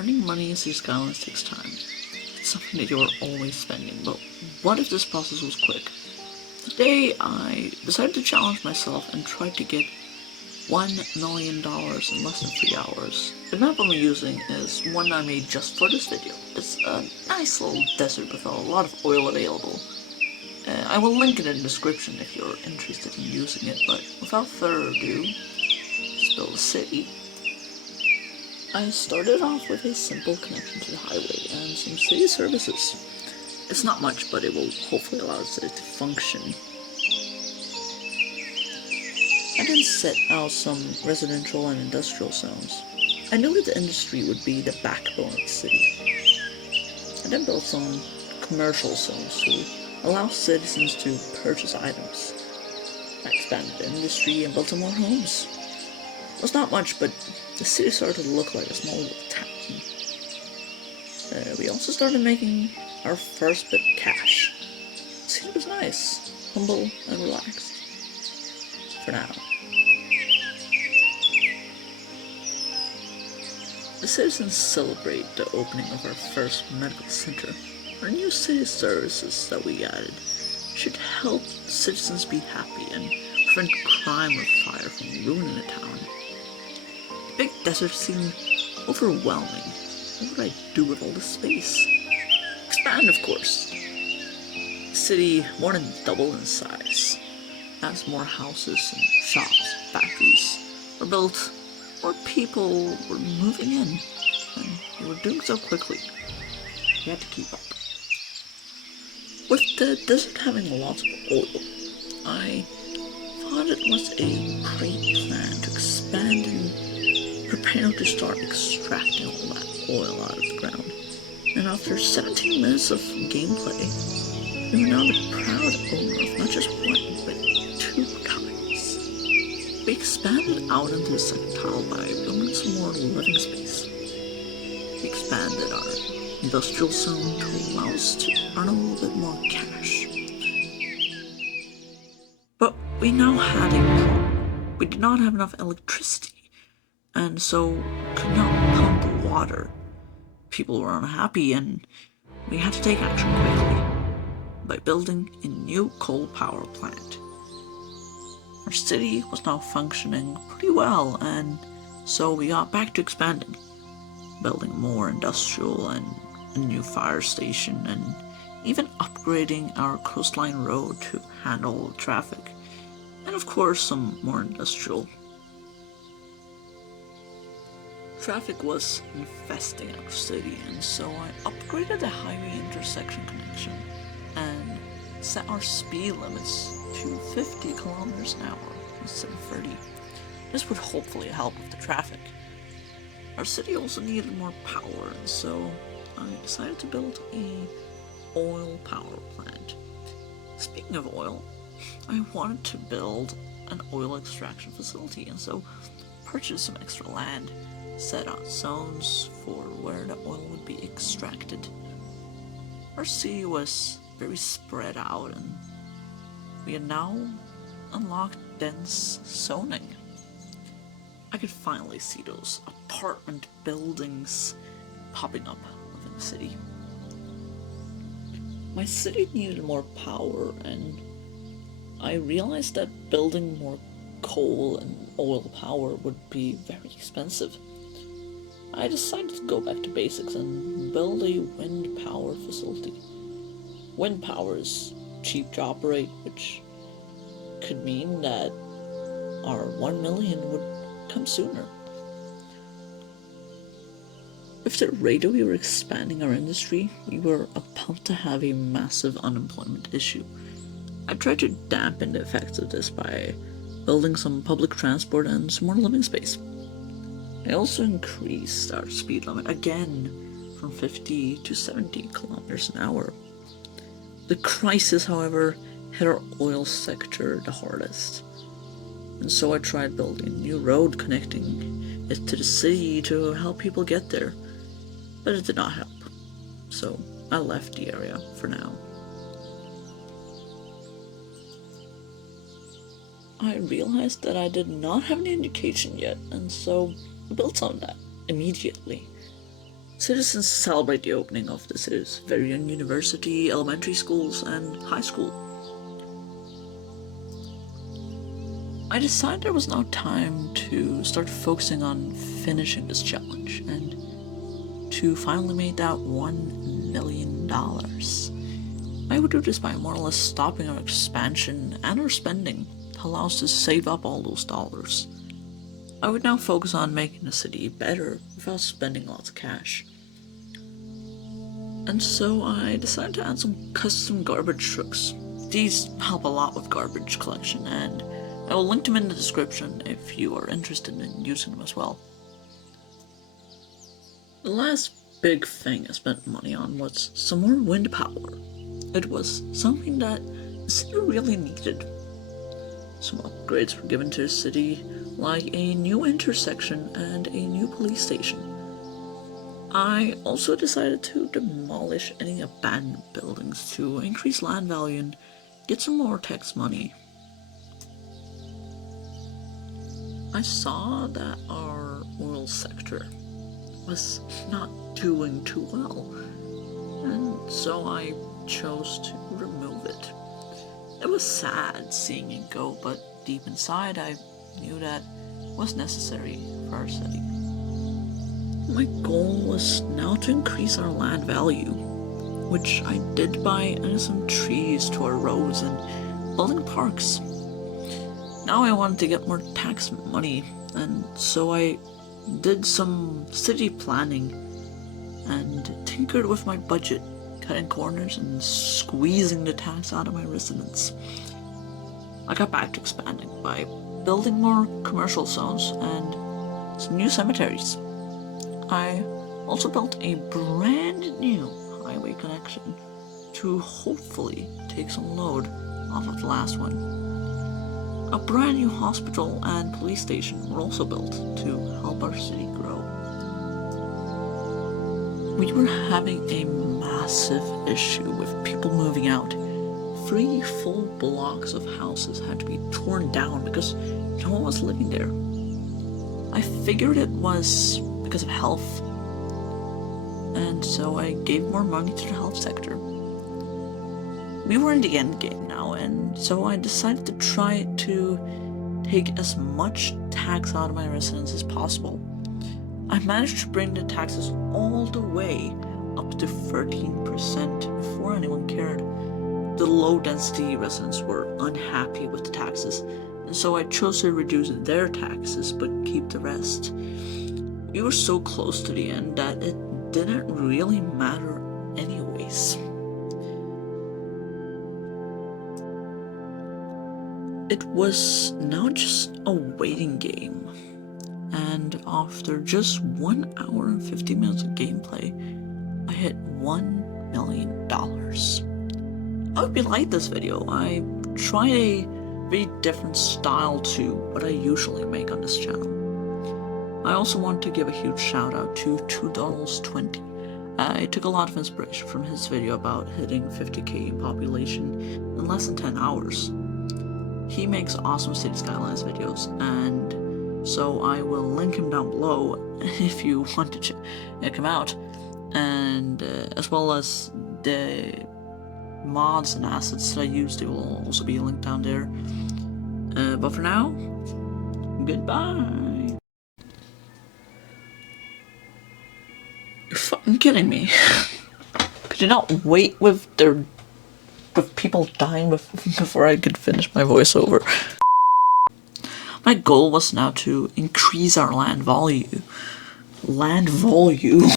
Earning money in City Skylines takes time. It's something that you're always spending, but what if this process was quick? Today, I decided to challenge myself and try to get $1 million in less than 3 hours. The map I'm using is one I made just for this video. It's a nice little desert with a lot of oil available. I will link it in the description if you're interested in using it, but without further ado, let's build a city. I started off with a simple connection to the highway and some city services. It's not much, but it will hopefully allow the city to function. I then set out some residential and industrial zones. I knew that the industry would be the backbone of the city. I then built some commercial zones to allow citizens to purchase items. I expanded the industry and built some more homes. It was not much, but the city started to look like a small little town. We also started making our first bit of cash. The city was nice, humble, and relaxed. For now. The citizens celebrate the opening of our first medical center. Our new city services that we added should help citizens be happy and prevent crime or fire from ruining the town. The big desert seemed overwhelming. What would I do with all this space? Expand, of course. The city more than doubled in size. As more houses and shops, factories were built, more people were moving in, and they were doing so quickly. We had to keep up. With the desert having lots of oil, I thought it was a great plan to expand and prepare to start extracting all that oil out of the ground. And after 17 minutes of gameplay, we were now the proud owner of not just one, but 2 tiles. We expanded out into the second tile by building some more living space. We expanded our industrial zone to allow us to earn a little bit more cash. But we now had a problem. We did not have enough electricity, and so could not pump water. People were unhappy, and we had to take action quickly by building a new coal power plant. Our city was now functioning pretty well, and so we got back to expanding, building more industrial and a new fire station, and even upgrading our coastline road to handle traffic, and of course some more industrial. Traffic was infesting our city, and so I upgraded the highway intersection connection and set our speed limits to 50 kilometers an hour instead of 30. This would hopefully help with the traffic. Our city also needed more power, and so I decided to build a oil power plant. Speaking of oil, I wanted to build an oil extraction facility, and so purchased some extra land, set out zones for where the oil would be extracted. Our city was very spread out, and we had now unlocked dense zoning. I could finally see those apartment buildings popping up within the city. My city needed more power, and I realized that building more coal and oil power would be very expensive. I decided to go back to basics and build a wind power facility. Wind power is cheap to operate, which could mean that our 1 million would come sooner. With the rate that we were expanding our industry, we were about to have a massive unemployment issue. I tried to dampen the effects of this by building some public transport and some more living space. I also increased our speed limit again from 50 to 70 kilometers an hour. The crisis, however, hit our oil sector the hardest, and so I tried building a new road connecting it to the city to help people get there, but it did not help, so I left the area for now. I realized that I did not have any education yet, and so I built on that immediately. citizens celebrate the opening of the city's very young university, elementary schools, and high school. I decided it was now time to start focusing on finishing this challenge and to finally make that $1 million. I would do this by more or less stopping our expansion and our spending to allow us to save up all those dollars. I would now focus on making the city better without spending lots of cash. And so I decided to add some custom garbage trucks. These help a lot with garbage collection, and I will link them in the description if you are interested in using them as well. The last big thing I spent money on was some more wind power. It was something that the city really needed. Some upgrades were given to the city, like a new intersection and a new police station. I also decided to demolish any abandoned buildings to increase land value and get some more tax money. I saw that our oil sector was not doing too well, and so I chose to remove it. It was sad seeing it go, but deep inside I knew that it was necessary for our city. My goal was now to increase our land value, which I did by adding some trees to our roads and building parks. Now I wanted to get more tax money, and so I did some city planning and tinkered with my budget, cutting corners and squeezing the tax out of my residents. I got back to expanding by building more commercial zones and some new cemeteries. I also built a brand new highway connection to hopefully take some load off of the last one. A brand new hospital and police station were also built to help our city grow. We were having a massive issue with people moving out. 3 full blocks of houses had to be torn down because no one was living there. I figured it was because of health, and so I gave more money to the health sector. We were in the end game now, and so I decided to try to take as much tax out of my residents as possible. I managed to bring the taxes all the way up to 13% before anyone cared. The low-density residents were unhappy with the taxes, and so I chose to reduce their taxes but keep the rest. We were so close to the end that it didn't really matter anyways. It was now just a waiting game, and after just 1 hour and 50 minutes of gameplay, I hit $1 million. I hope you liked this video. I tried a very different style to what I usually make on this channel. I also want to give a huge shout out to $2.20. I took a lot of inspiration from his video about hitting 50k in population in less than 10 hours. He makes awesome City Skylines videos, and so I will link him down below if you want to check him out, and as well as the mods and assets that I used, they will also be linked down there. But for now, goodbye. You're fucking kidding me. Could you not wait with people dying before I could finish my voiceover? My goal was now to increase our land volume.